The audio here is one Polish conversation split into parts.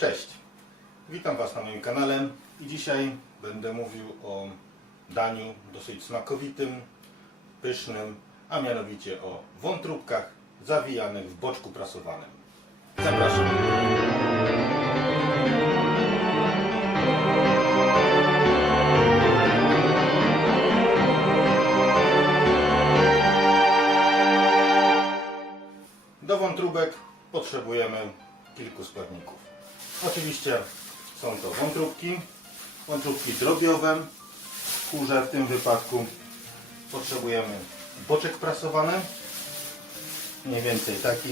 Cześć, witam Was na moim kanale i dzisiaj będę mówił o daniu dosyć smakowitym, pysznym, a mianowicie o wątróbkach zawijanych w boczku prasowanym. Zapraszam. Do wątróbek potrzebujemy kilku składników. Oczywiście są to wątróbki, wątróbki drobiowe, kurze w tym wypadku. Potrzebujemy boczek prasowany, mniej więcej taki.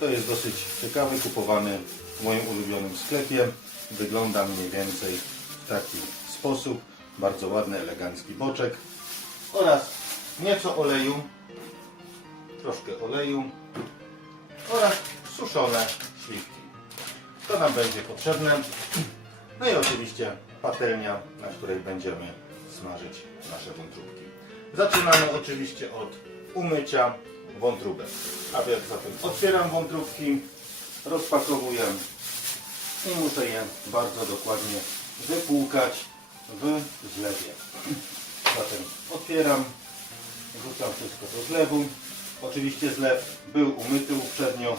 To jest dosyć ciekawy, kupowany w moim ulubionym sklepie. Wygląda mniej więcej w taki sposób. Bardzo ładny, elegancki boczek. Oraz nieco oleju, troszkę oleju, oraz suszone śliwki. To nam będzie potrzebne. No i oczywiście patelnia, na której będziemy smażyć nasze wątróbki. Zaczynamy oczywiście od umycia wątróbek. A więc zatem otwieram wątróbki, rozpakowuję i muszę je bardzo dokładnie wypłukać w zlewie. Zatem otwieram, Wrzucam wszystko do zlewu. Oczywiście zlew był umyty uprzednio,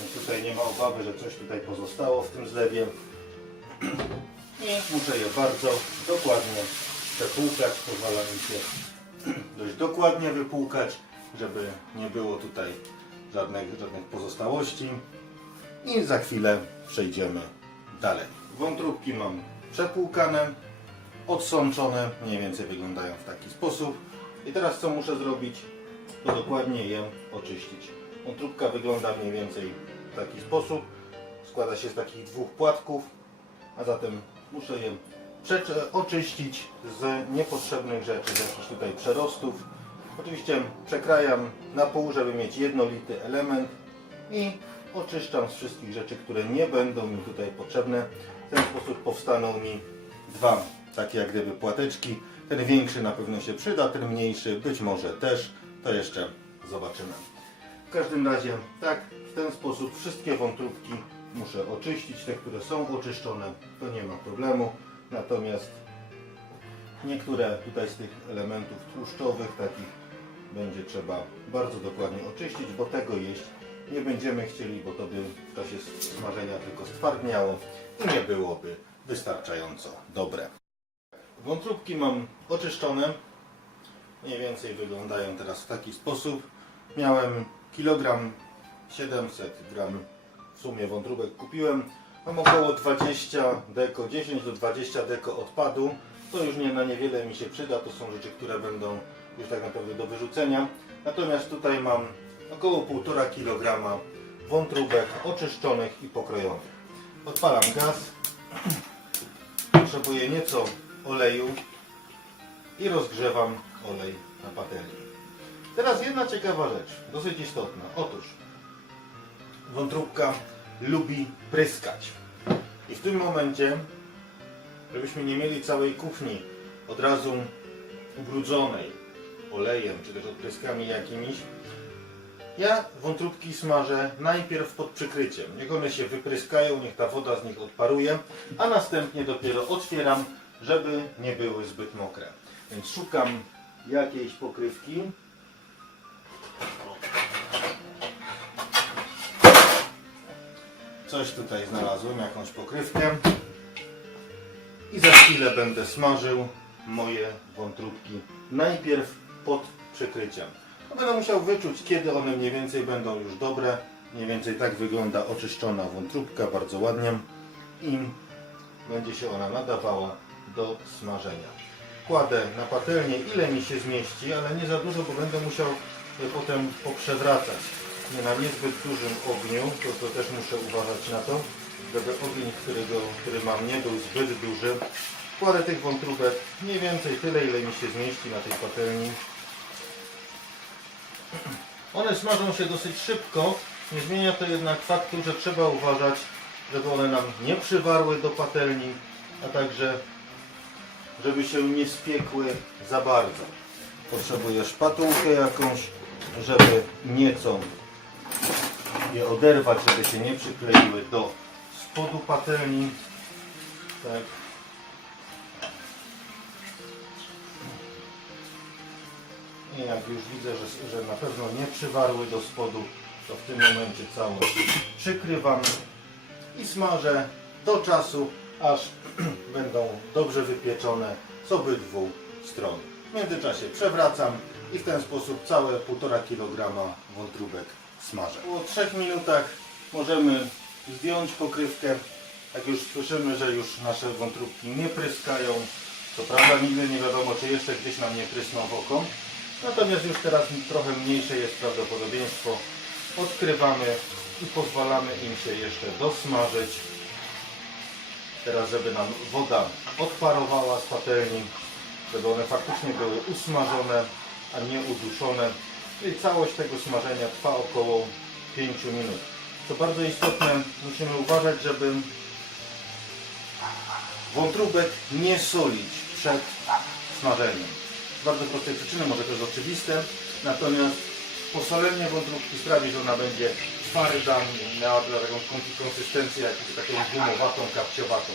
więc tutaj nie ma obawy, że coś tutaj pozostało w tym zlewie. I muszę je bardzo dokładnie przepłukać. Pozwala mi się dość dokładnie wypłukać, żeby nie było tutaj żadnych, żadnych pozostałości. I za chwilę przejdziemy dalej. Wątróbki mam przepłukane, odsączone, mniej więcej wyglądają w taki sposób. I teraz co muszę zrobić? To dokładnie je oczyścić. Wątróbka wygląda mniej więcej w taki sposób. Składa się z takich dwóch płatków, a zatem muszę je oczyścić z niepotrzebnych rzeczy, z jakichś tutaj przerostów. Oczywiście przekrajam na pół, żeby mieć jednolity element i oczyszczam z wszystkich rzeczy, które nie będą mi tutaj potrzebne. W ten sposób powstaną mi dwa takie jak gdyby płateczki. Ten większy na pewno się przyda, ten mniejszy być może też. To jeszcze zobaczymy. W każdym razie tak, w ten sposób wszystkie wątróbki muszę oczyścić. Te, które są oczyszczone, to nie ma problemu. Natomiast niektóre tutaj z tych elementów tłuszczowych, takich będzie trzeba bardzo dokładnie oczyścić, bo tego jeść nie będziemy chcieli, bo to by w czasie smażenia tylko stwardniało i nie byłoby wystarczająco dobre. Wątróbki mam oczyszczone. Mniej więcej wyglądają teraz w taki sposób. Miałem kilogram 700 gram w sumie wątróbek kupiłem. Mam około 20 deko, 10 do 20 deko odpadu. To już nie na niewiele mi się przyda. To są rzeczy, które będą już tak naprawdę do wyrzucenia. Natomiast tutaj mam około 1,5 kg wątróbek oczyszczonych i pokrojonych. Odpalam gaz. Potrzebuję nieco oleju i rozgrzewam olej na patelni. Teraz jedna ciekawa rzecz, dosyć istotna. Otóż wątróbka lubi pryskać. I w tym momencie, żebyśmy nie mieli całej kuchni od razu ubrudzonej olejem czy też odpryskami jakimiś, ja wątróbki smażę najpierw pod przykryciem. Niech one się wypryskają, niech ta woda z nich odparuje, a następnie dopiero otwieram, żeby nie były zbyt mokre. Więc szukam jakiejś pokrywki. Coś tutaj znalazłem, jakąś pokrywkę. I za chwilę będę smażył moje wątróbki najpierw pod przykryciem. Będę musiał wyczuć, kiedy one mniej więcej będą już dobre. Mniej więcej tak wygląda oczyszczona wątróbka, bardzo ładnie. I będzie się ona nadawała do smażenia. Kładę na patelnię ile mi się zmieści, ale nie za dużo, bo będę musiał potem poprzewracać. Nie na niezbyt dużym ogniu, to, to też muszę uważać na to, żeby ogień, którego, który mam, nie był zbyt duży. Kładę tych wątróbek mniej więcej tyle, ile mi się zmieści na tej patelni. One smażą się dosyć szybko, nie zmienia to jednak faktu, że trzeba uważać, żeby one nam nie przywarły do patelni, a także żeby się nie spiekły za bardzo. Potrzebuję szpatułkę jakąś, żeby nieco je oderwać, żeby się nie przykleiły do spodu patelni. Tak. I jak już widzę, że, że na pewno nie przywarły do spodu, to w tym momencie całość przykrywam i smażę do czasu, aż będą dobrze wypieczone z obydwu stron. W międzyczasie przewracam i w ten sposób całe 1,5 kg wątróbek smażę. Po 3 minutach możemy zdjąć pokrywkę. Jak już słyszymy, że już nasze wątróbki nie pryskają, co prawda nigdy nie wiadomo, czy jeszcze gdzieś nam nie prysną w oko. Natomiast już teraz trochę mniejsze jest prawdopodobieństwo. Odkrywamy i pozwalamy im się jeszcze dosmażyć. Teraz, żeby nam woda odparowała z patelni, żeby one faktycznie były usmażone, a nie uduszone. Czyli całość tego smażenia trwa około 5 minut. Co bardzo istotne, musimy uważać, żeby wątróbek nie solić przed smażeniem. Z bardzo prostej przyczyny, może to jest oczywiste, natomiast posolenie wątróbki sprawi, że ona będzie twarda, miała taką kon- konsystencję jakąś taką gumowatą, kapciowatą.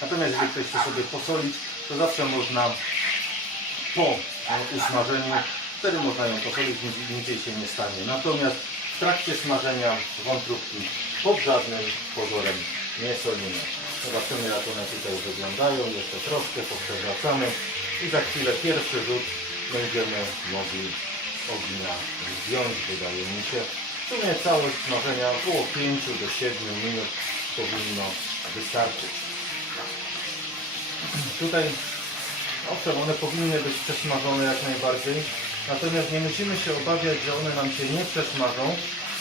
Natomiast jeżeli ktoś chce sobie posolić, to zawsze można po e, usmażeniu, wtedy można ją posolić, nic, nic się nie stanie. Natomiast w trakcie smażenia wątróbki pod żadnym pozorem nie solimy. Zobaczymy jak one tutaj wyglądają, jeszcze troszkę poprzewracamy i za chwilę pierwszy rzut będziemy mogli ognia zdjąć, wydaje mi się. W sumie całość smażenia około 5 do 7 minut powinno wystarczyć. Tutaj Owszem, one powinny być przesmażone jak najbardziej, natomiast nie musimy się obawiać, że one nam się nie przesmażą,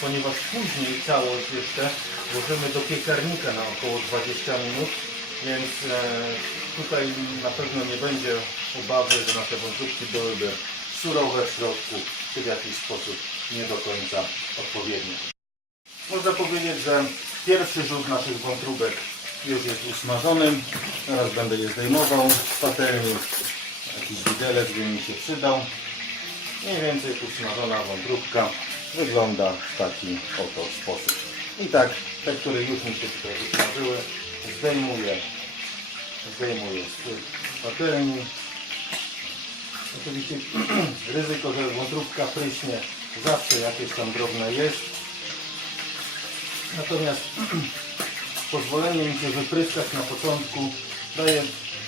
ponieważ później całość jeszcze włożymy do piekarnika na około 20 minut, więc e, tutaj na pewno nie będzie obawy, że nasze wątróbki byłyby surowe w środku, czy w jakiś sposób nie do końca odpowiednie. Można powiedzieć, że pierwszy rzut naszych wątróbek już jest usmażony. Teraz będę je zdejmował z patelni. Jakiś widelec by mi się przydał. Mniej więcej usmażona wątróbka wygląda w taki oto sposób. I tak, te, które już mi się tutaj usmażyły, zdejmuję, zdejmuję z patelni. Oczywiście ryzyko, że wątróbka pryśnie zawsze jakieś tam drobne jest. Natomiast pozwolenie mi się wypryskać na początku daje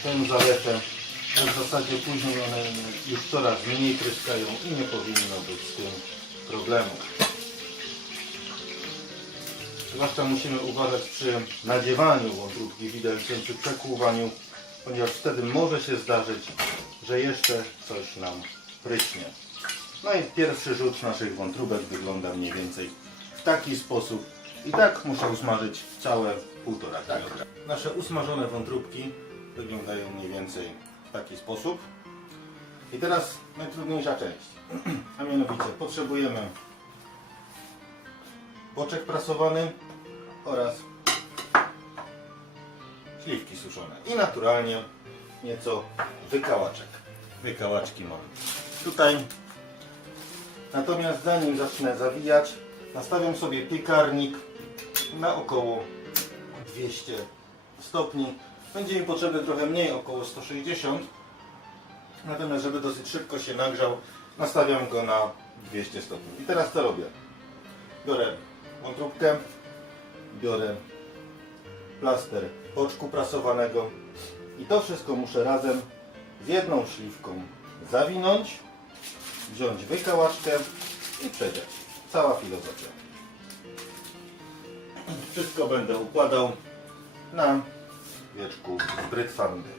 tę zaletę, że w zasadzie później one już coraz mniej pryskają i nie powinno być z tym problemu. Zwłaszcza musimy uważać przy nadziewaniu wątróbki widelcem, przy przekłuwaniu, ponieważ wtedy może się zdarzyć, że jeszcze coś nam pryśnie. No i pierwszy rzut naszych wątróbek wygląda mniej więcej w taki sposób. I tak muszę usmażyć całe półtora kg. Nasze usmażone wątróbki wyglądają mniej więcej w taki sposób. I teraz najtrudniejsza część. A mianowicie potrzebujemy boczek prasowany oraz śliwki suszone. I naturalnie nieco wykałaczek. Wykałaczki mam. Tutaj Natomiast zanim zacznę zawijać, nastawiam sobie piekarnik na około 200 stopni. Będzie mi potrzebny trochę mniej, około 160. Natomiast żeby dosyć szybko się nagrzał, nastawiam go na 200 stopni. I teraz co robię? Biorę wątróbkę, biorę plaster boczku prasowanego i to wszystko muszę razem z jedną śliwką zawinąć wziąć wykałaczkę i przedziać. Cała filozofia. Wszystko będę układał na wieczku z brytwandy.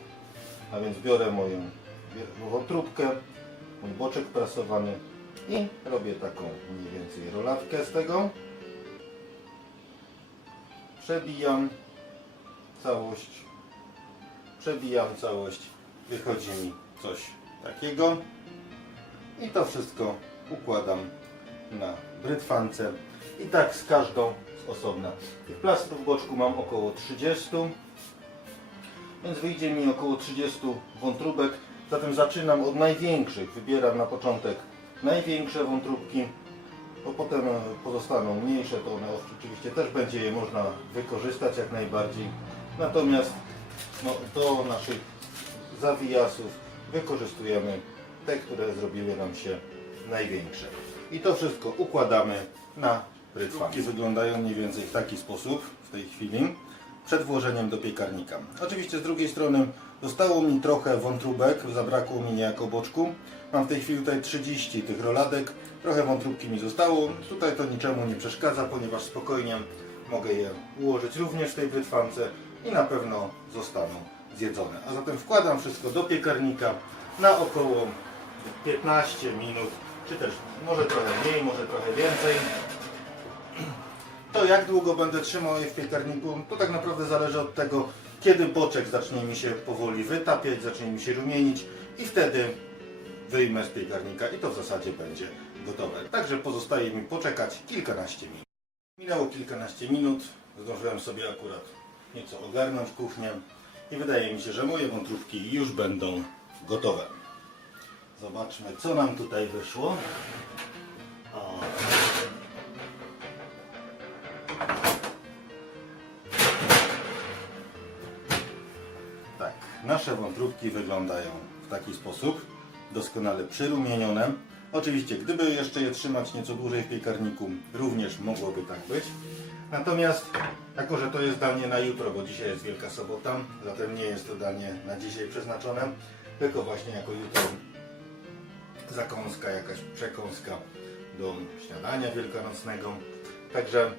A więc biorę moją wątróbkę, mój boczek prasowany i robię taką mniej więcej rolatkę z tego. Przebijam całość. Przebijam całość. Wychodzi mi coś takiego. I to wszystko układam na brytwance. I tak z każdą osobna. Tych plastrów w boczku mam około 30. Więc wyjdzie mi około 30 wątróbek. Zatem zaczynam od największych. Wybieram na początek największe wątróbki. bo potem e, pozostaną mniejsze, to one oczywiście też będzie je można wykorzystać jak najbardziej. Natomiast no, do naszych zawijasów wykorzystujemy te, które zrobiły nam się największe. I to wszystko układamy na brytwanki. Wyglądają mniej więcej w taki sposób w tej chwili przed włożeniem do piekarnika. Oczywiście z drugiej strony zostało mi trochę wątróbek, zabrakło mi niejako boczku. Mam w tej chwili tutaj 30 tych roladek, trochę wątróbki mi zostało. Tutaj to niczemu nie przeszkadza, ponieważ spokojnie mogę je ułożyć również w tej brytwance i na pewno zostaną zjedzone. A zatem wkładam wszystko do piekarnika na około 15 minut, czy też może trochę mniej, może trochę więcej. To jak długo będę trzymał je w piekarniku, to tak naprawdę zależy od tego, kiedy boczek zacznie mi się powoli wytapiać, zacznie mi się rumienić i wtedy wyjmę z piekarnika i to w zasadzie będzie gotowe. Także pozostaje mi poczekać kilkanaście minut. Minęło kilkanaście minut, zdążyłem sobie akurat nieco ogarnąć kuchnię i wydaje mi się, że moje wątróbki już będą gotowe. Zobaczmy, co nam tutaj wyszło. Tak, nasze wątróbki wyglądają w taki sposób, doskonale przyrumienione. Oczywiście, gdyby jeszcze je trzymać nieco dłużej w piekarniku, również mogłoby tak być. Natomiast, jako że to jest danie na jutro, bo dzisiaj jest Wielka Sobota, zatem nie jest to danie na dzisiaj przeznaczone, tylko właśnie jako jutro zakąska, jakaś przekąska do śniadania wielkanocnego. Także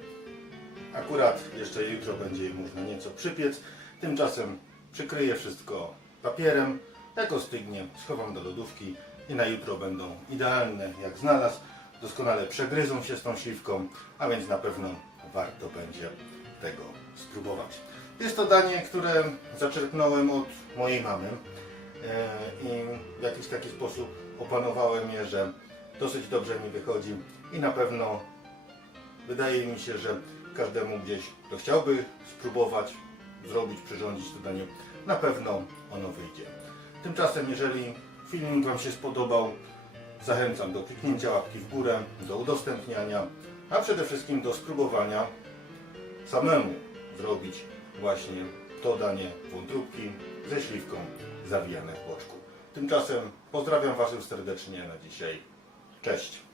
Akurat jeszcze jutro będzie je można nieco przypiec. Tymczasem przykryję wszystko papierem. Jak ostygnie, schowam do lodówki i na jutro będą idealne jak znalazł. Doskonale przegryzą się z tą śliwką, a więc na pewno warto będzie tego spróbować. Jest to danie, które zaczerpnąłem od mojej mamy e, i w jakiś taki sposób opanowałem je, że dosyć dobrze mi wychodzi i na pewno Wydaje mi się, że każdemu gdzieś, kto chciałby spróbować zrobić, przyrządzić to danie, na pewno ono wyjdzie. Tymczasem, jeżeli filmik Wam się spodobał, zachęcam do kliknięcia łapki w górę, do udostępniania, a przede wszystkim do spróbowania samemu zrobić właśnie to danie wątróbki ze śliwką zawijane w boczku. Tymczasem pozdrawiam Was serdecznie na dzisiaj. Cześć!